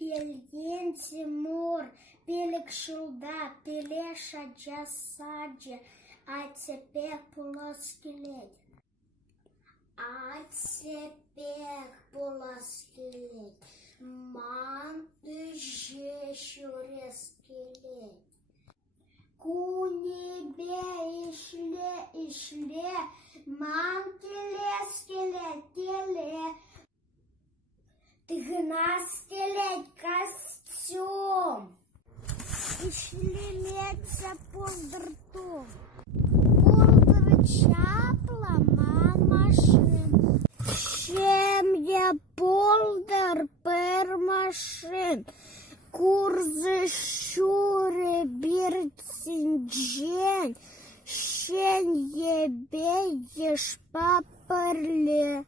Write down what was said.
Пельген Тимур, Пелік Шилда, Пелеша Джасаджи, а тепер полоскелет. А тепер полоскелет. Мантыже шурескелет. Кунебе ишле, мантеле скелетеле. Тыгнаскелет костюм. Ишлемеца полдертом. Полдер чапла машин. Шемья полдер пер машин. Курзы шуре бирцинджен. Шенье бееш паперле.